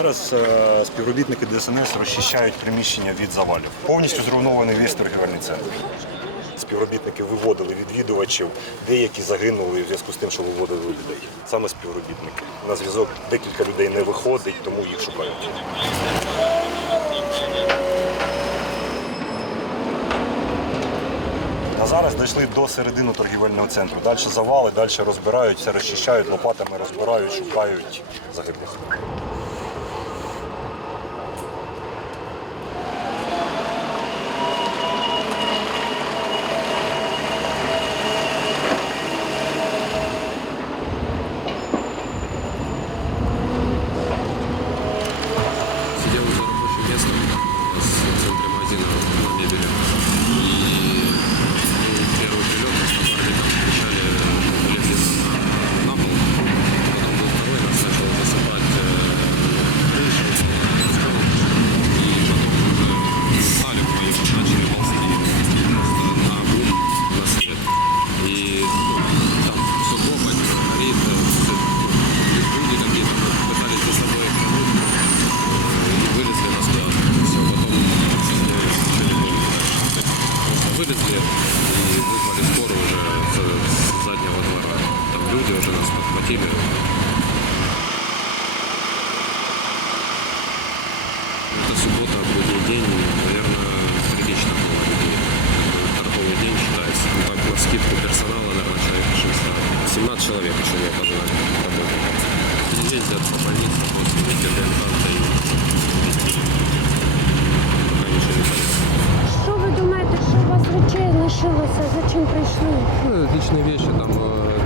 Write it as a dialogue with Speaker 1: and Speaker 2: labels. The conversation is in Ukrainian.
Speaker 1: Зараз е, співробітники ДСНС розчищають приміщення від завалів. Повністю зруйнований весь торгівельний центр. Співробітники виводили відвідувачів, деякі загинули в зв'язку з тим, що виводили людей. Саме співробітники. На зв'язок декілька людей не виходить, тому їх шукають. А зараз дійшли до середини торгівельного центру. Далі завали, далі розбирають, все розчищають, лопатами розбирають, шукають загиблих.
Speaker 2: Подхватили. Это суббота, будний день, наверное, прилично было людей. Торговый день считается. Ну так, на скидку персонала, наверное, человек 600. 17 человек еще не пожелали работников. Ездят по больнице после метеоремонта и пока ничего не понятно.
Speaker 3: Що ви думаєте, що у вас речей лишилося? За чим прийшли?
Speaker 2: Ну, личные вещи, там э,